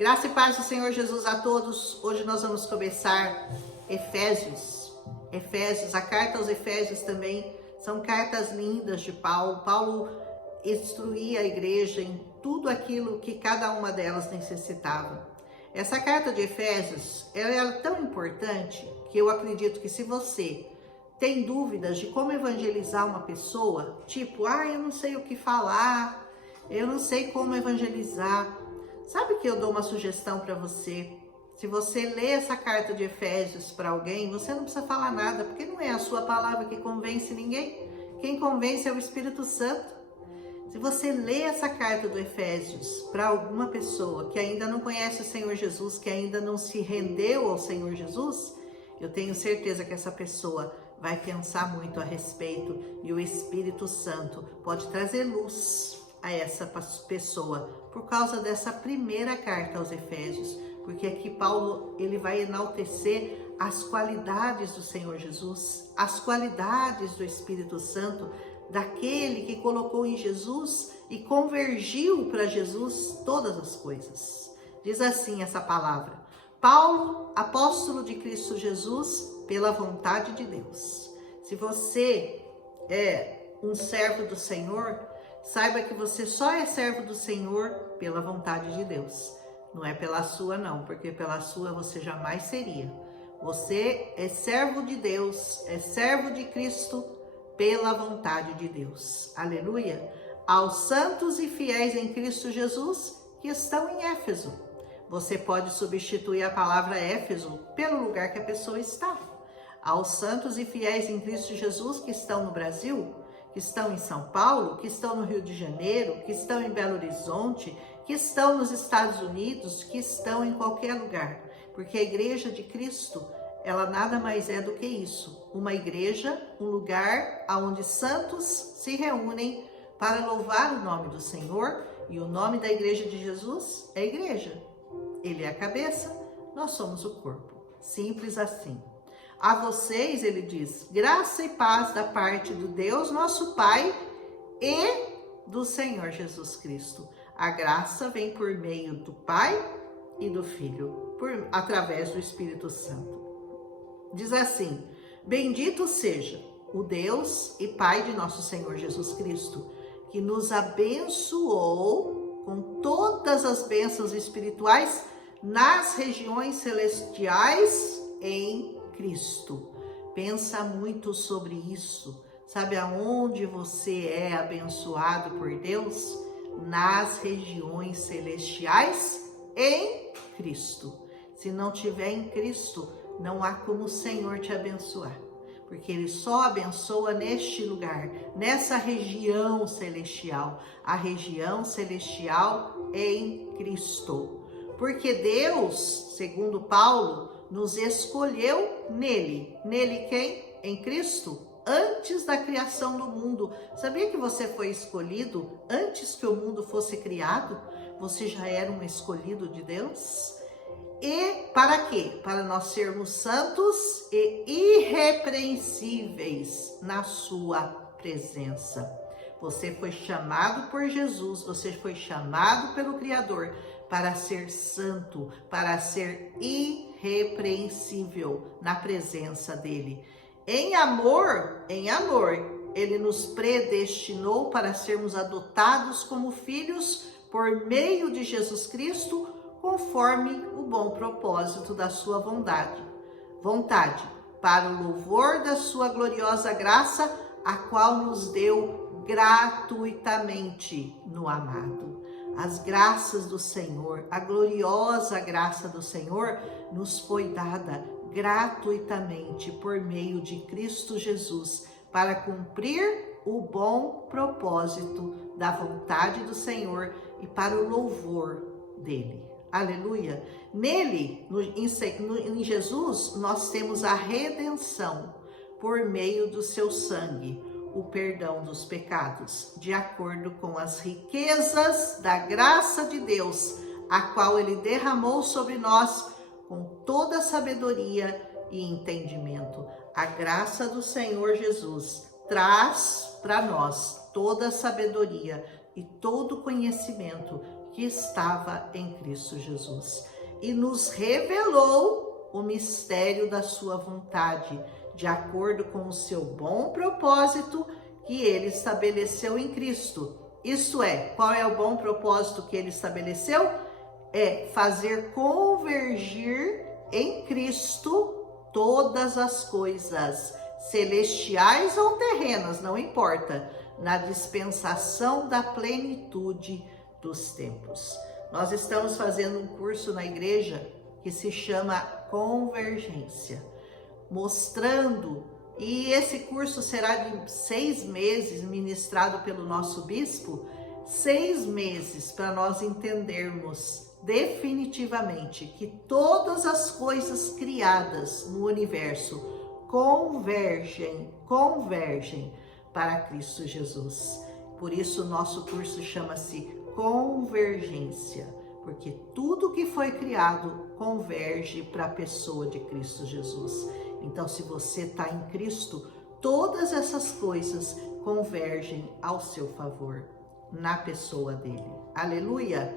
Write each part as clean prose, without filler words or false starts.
Graça e paz do Senhor Jesus a todos. Hoje nós vamos começar Efésios. A carta aos Efésios também são cartas lindas de Paulo. Paulo instruía a igreja em tudo aquilo que cada uma delas necessitava. Essa carta de Efésios, ela é tão importante que eu acredito que se você tem dúvidas de como evangelizar uma pessoa, tipo, eu não sei o que falar, eu não sei como evangelizar. Sabe que eu dou uma sugestão para você? Se você lê essa carta de Efésios para alguém, você não precisa falar nada, porque não é a sua palavra que convence ninguém. Quem convence é o Espírito Santo. Se você lê essa carta do Efésios para alguma pessoa que ainda não conhece o Senhor Jesus, que ainda não se rendeu ao Senhor Jesus, eu tenho certeza que essa pessoa vai pensar muito a respeito e o Espírito Santo pode trazer luz a essa pessoa por causa dessa primeira carta aos Efésios, porque aqui Paulo ele vai enaltecer as qualidades do Senhor Jesus, as qualidades do Espírito Santo, daquele que colocou em Jesus e convergiu para Jesus todas as coisas. Diz assim essa palavra: Paulo, apóstolo de Cristo Jesus, pela vontade de Deus. Se você é um servo do Senhor, saiba que você só é servo do Senhor pela vontade de Deus. Não é pela sua não, porque pela sua você jamais seria. Você é servo de Deus, é servo de Cristo pela vontade de Deus. Aleluia! Aos santos e fiéis em Cristo Jesus que estão em Éfeso. Você pode substituir a palavra Éfeso pelo lugar que a pessoa está. Aos santos e fiéis em Cristo Jesus que estão no Brasil, que estão em São Paulo, que estão no Rio de Janeiro, que estão em Belo Horizonte, que estão nos Estados Unidos, que estão em qualquer lugar. Porque a igreja de Cristo, ela nada mais é do que isso. Uma igreja, um lugar onde santos se reúnem para louvar o nome do Senhor. E o nome da igreja de Jesus é igreja. Ele é a cabeça, nós somos o corpo. Simples assim. A vocês, ele diz, graça e paz da parte do Deus, nosso Pai, e do Senhor Jesus Cristo. A graça vem por meio do Pai e do Filho, através do Espírito Santo. Diz assim: bendito seja o Deus e Pai de nosso Senhor Jesus Cristo, que nos abençoou com todas as bênçãos espirituais nas regiões celestiais em Cristo. Pensa muito sobre isso. Sabe aonde você é abençoado por Deus? Nas regiões celestiais em Cristo. Se não tiver em Cristo, não há como o Senhor te abençoar, porque Ele só abençoa neste lugar, nessa região celestial, a região celestial em Cristo. Porque Deus, segundo Paulo, nos escolheu nele. Nele quem? Em Cristo, antes da criação do mundo. Sabia que você foi escolhido antes que o mundo fosse criado? Você já era um escolhido de Deus? E para quê? Para nós sermos santos e irrepreensíveis na sua presença. Você foi chamado por Jesus, você foi chamado pelo Criador para ser santo, para ser irrepreensível na presença dele. Em amor, ele nos predestinou para sermos adotados como filhos por meio de Jesus Cristo, conforme o bom propósito da sua vontade, para o louvor da sua gloriosa graça, a qual nos deu gratuitamente no amado. As graças do Senhor, a gloriosa graça do Senhor nos foi dada gratuitamente por meio de Cristo Jesus, para cumprir o bom propósito da vontade do Senhor e para o louvor dele. Aleluia! Nele, em Jesus, nós temos a redenção por meio do seu sangue, o perdão dos pecados, de acordo com as riquezas da graça de Deus, a qual ele derramou sobre nós com toda sabedoria e entendimento. A graça do Senhor Jesus traz para nós toda a sabedoria e todo o conhecimento que estava em Cristo Jesus e nos revelou o mistério da sua vontade, de acordo com o seu bom propósito que ele estabeleceu em Cristo. Isto é, qual é o bom propósito que ele estabeleceu? É fazer convergir em Cristo todas as coisas, celestiais ou terrenas, não importa, na dispensação da plenitude dos tempos. Nós estamos fazendo um curso na igreja que se chama Convergência, mostrando, e esse curso será de 6 meses, ministrado pelo nosso bispo, 6 meses para nós entendermos definitivamente que todas as coisas criadas no universo convergem para Cristo Jesus. Por isso, nosso curso chama-se Convergência, porque tudo que foi criado converge para a pessoa de Cristo Jesus. Então, se você está em Cristo, todas essas coisas convergem ao seu favor, na pessoa dele. Aleluia!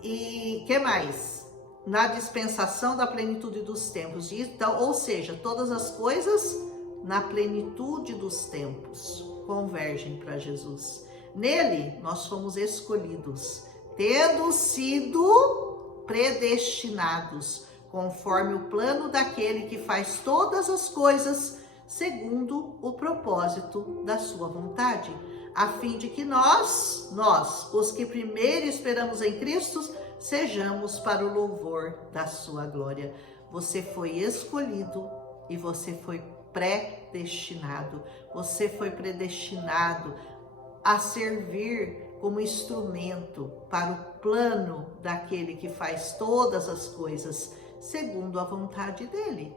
E que mais? Na dispensação da plenitude dos tempos. Então, ou seja, todas as coisas na plenitude dos tempos convergem para Jesus. Nele, nós fomos escolhidos, tendo sido predestinados, conforme o plano daquele que faz todas as coisas segundo o propósito da sua vontade, a fim de que nós, os que primeiro esperamos em Cristo, sejamos para o louvor da sua glória. Você foi escolhido e você foi predestinado. Você foi predestinado a servir como instrumento para o plano daquele que faz todas as coisas segundo a vontade dele,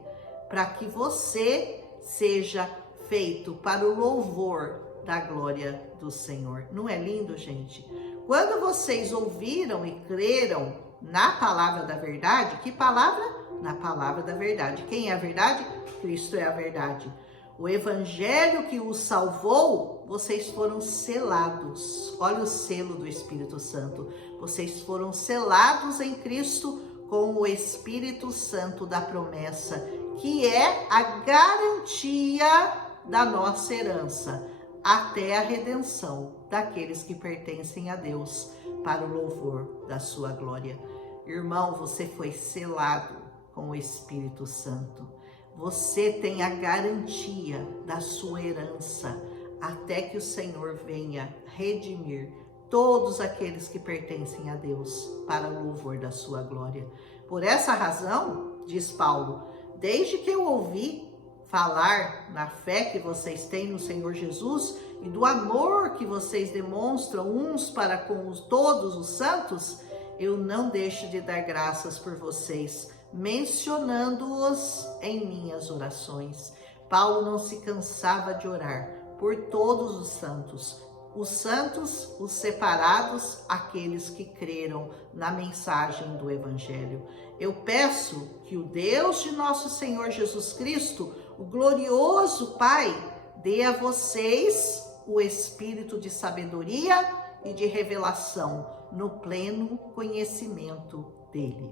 para que você seja feito para o louvor da glória do Senhor. Não é lindo, gente? Quando vocês ouviram e creram na palavra da verdade, que palavra? Na palavra da verdade. Quem é a verdade? Cristo é a verdade. O evangelho que os salvou, vocês foram selados. Olha o selo do Espírito Santo. Vocês foram selados em Cristo com o Espírito Santo da promessa, que é a garantia da nossa herança, até a redenção daqueles que pertencem a Deus, para o louvor da sua glória. Irmão, você foi selado com o Espírito Santo. Você tem a garantia da sua herança, até que o Senhor venha redimir todos aqueles que pertencem a Deus, para o louvor da sua glória. Por essa razão, diz Paulo, desde que eu ouvi falar na fé que vocês têm no Senhor Jesus e do amor que vocês demonstram uns para com todos os santos, eu não deixo de dar graças por vocês, mencionando-os em minhas orações. Paulo não se cansava de orar por todos os santos, os separados, aqueles que creram na mensagem do Evangelho. Eu peço que o Deus de nosso Senhor Jesus Cristo, o glorioso Pai, dê a vocês o espírito de sabedoria e de revelação no pleno conhecimento dele.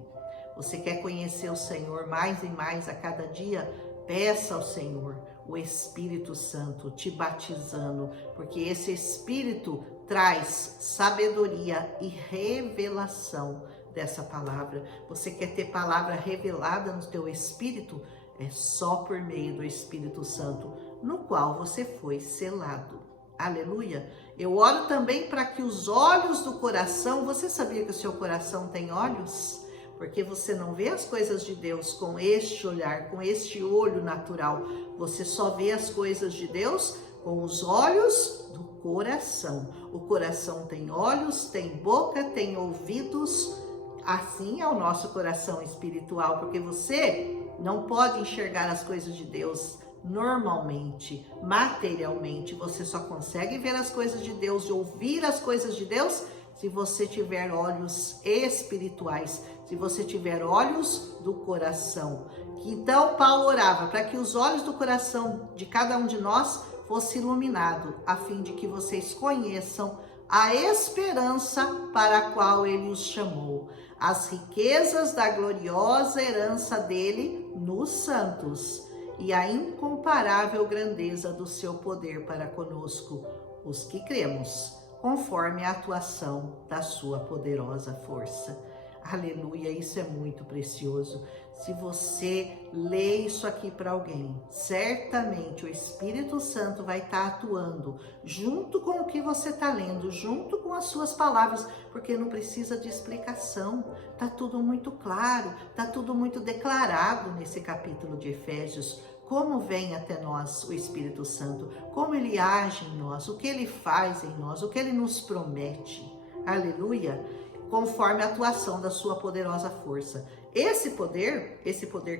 Você quer conhecer o Senhor mais e mais a cada dia? Peça ao Senhor o Espírito Santo te batizando, porque esse Espírito traz sabedoria e revelação dessa palavra. Você quer ter palavra revelada no teu espírito? É só por meio do Espírito Santo, no qual você foi selado. Aleluia! Eu oro também para que os olhos do coração, você sabia que o seu coração tem olhos? Porque você não vê as coisas de Deus com este olhar, com este olho natural. Você só vê as coisas de Deus com os olhos do coração. O coração tem olhos, tem boca, tem ouvidos. Assim é o nosso coração espiritual, porque você não pode enxergar as coisas de Deus normalmente, materialmente. Você só consegue ver as coisas de Deus e ouvir as coisas de Deus se você tiver olhos espirituais, se você tiver olhos do coração. Então Paulo orava para que os olhos do coração de cada um de nós fosse iluminado, a fim de que vocês conheçam a esperança para a qual ele os chamou, as riquezas da gloriosa herança dele nos santos e a incomparável grandeza do seu poder para conosco, os que cremos, conforme a atuação da sua poderosa força. Aleluia, isso é muito precioso. Se você lê isso aqui para alguém, certamente o Espírito Santo vai estar atuando junto com o que você está lendo, junto com as suas palavras, porque não precisa de explicação. Tá tudo muito claro, tá tudo muito declarado nesse capítulo de Efésios. Como vem até nós o Espírito Santo, como ele age em nós, o que ele faz em nós, o que ele nos promete. Aleluia! Conforme a atuação da sua poderosa força. Esse poder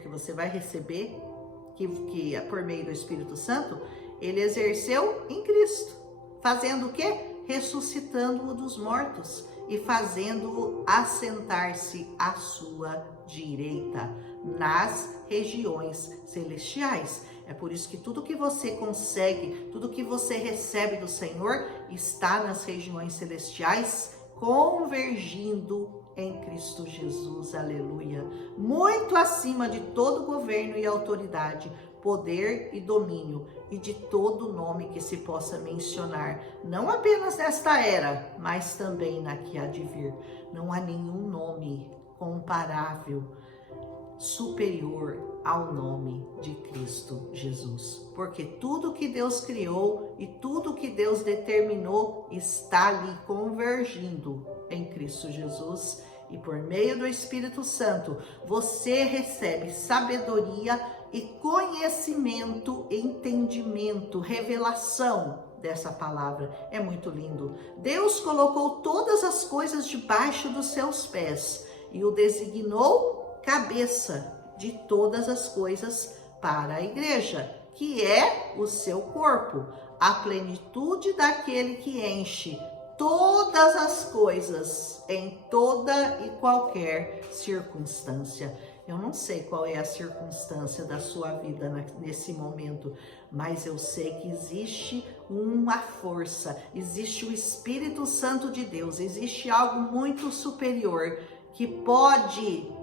que você vai receber, que é por meio do Espírito Santo, ele exerceu em Cristo. Fazendo o quê? Ressuscitando-o dos mortos e fazendo-o assentar-se à sua direita, nas regiões celestiais. É por isso que tudo que você consegue, tudo que você recebe do Senhor, está nas regiões celestiais, convergindo em Cristo Jesus, aleluia, muito acima de todo governo e autoridade, poder e domínio, e de todo nome que se possa mencionar, não apenas nesta era, mas também na que há de vir. Não há nenhum nome comparável, superior ao nome de Cristo Jesus, porque tudo que Deus criou e tudo que Deus determinou está ali convergindo em Cristo Jesus, e por meio do Espírito Santo você recebe sabedoria e conhecimento, entendimento, revelação dessa palavra. É muito lindo. Deus colocou todas as coisas debaixo dos seus pés e o designou cabeça de todas as coisas para a igreja, que é o seu corpo, a plenitude daquele que enche todas as coisas em toda e qualquer circunstância. Eu não sei qual é a circunstância da sua vida nesse momento, mas eu sei que existe uma força, existe o Espírito Santo de Deus, existe algo muito superior que pode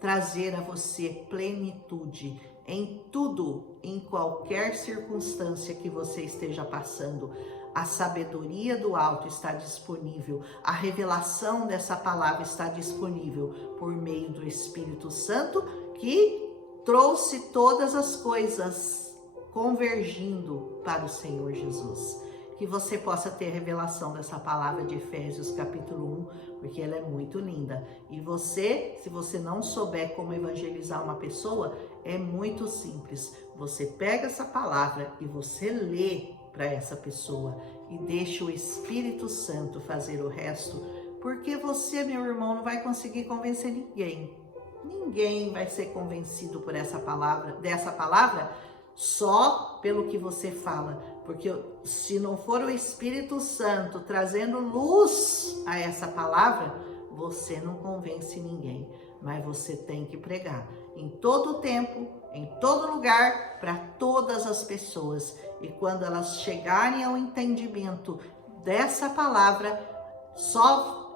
trazer a você plenitude em tudo, em qualquer circunstância que você esteja passando. A sabedoria do alto está disponível, a revelação dessa palavra está disponível por meio do Espírito Santo, que trouxe todas as coisas convergindo para o Senhor Jesus. Que você possa ter revelação dessa palavra de Efésios capítulo 1, porque ela é muito linda. E você, se você não souber como evangelizar uma pessoa, é muito simples. Você pega essa palavra e você lê para essa pessoa e deixa o Espírito Santo fazer o resto, porque você, meu irmão, não vai conseguir convencer ninguém. Ninguém vai ser convencido por essa palavra, dessa palavra, só pelo que você fala, porque se não for o Espírito Santo trazendo luz a essa palavra, você não convence ninguém, mas você tem que pregar em todo tempo, em todo lugar, para todas as pessoas, e quando elas chegarem ao entendimento dessa palavra,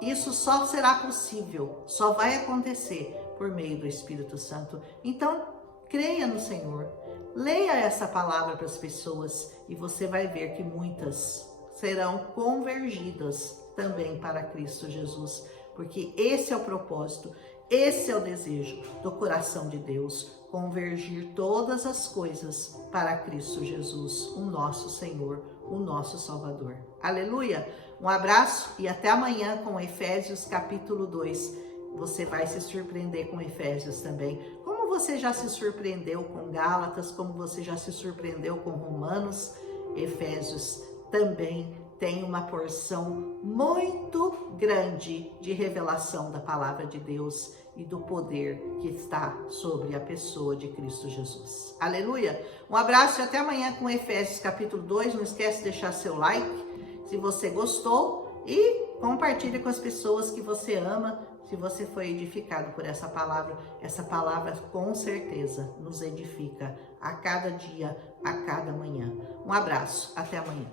isso só será possível, só vai acontecer por meio do Espírito Santo. Então, creia no Senhor. Leia essa palavra para as pessoas e você vai ver que muitas serão convergidas também para Cristo Jesus, porque esse é o propósito, esse é o desejo do coração de Deus, convergir todas as coisas para Cristo Jesus, o nosso Senhor, o nosso Salvador. Aleluia! Um abraço e até amanhã com Efésios capítulo 2. Você vai se surpreender com Efésios também. Como você já se surpreendeu com Gálatas, como você já se surpreendeu com Romanos, Efésios também tem uma porção muito grande de revelação da palavra de Deus e do poder que está sobre a pessoa de Cristo Jesus. Aleluia! Um abraço e até amanhã com Efésios capítulo 2. Não esquece de deixar seu like se você gostou e compartilhe com as pessoas que você ama, se você foi edificado por essa palavra com certeza nos edifica a cada dia, a cada manhã. Um abraço, até amanhã.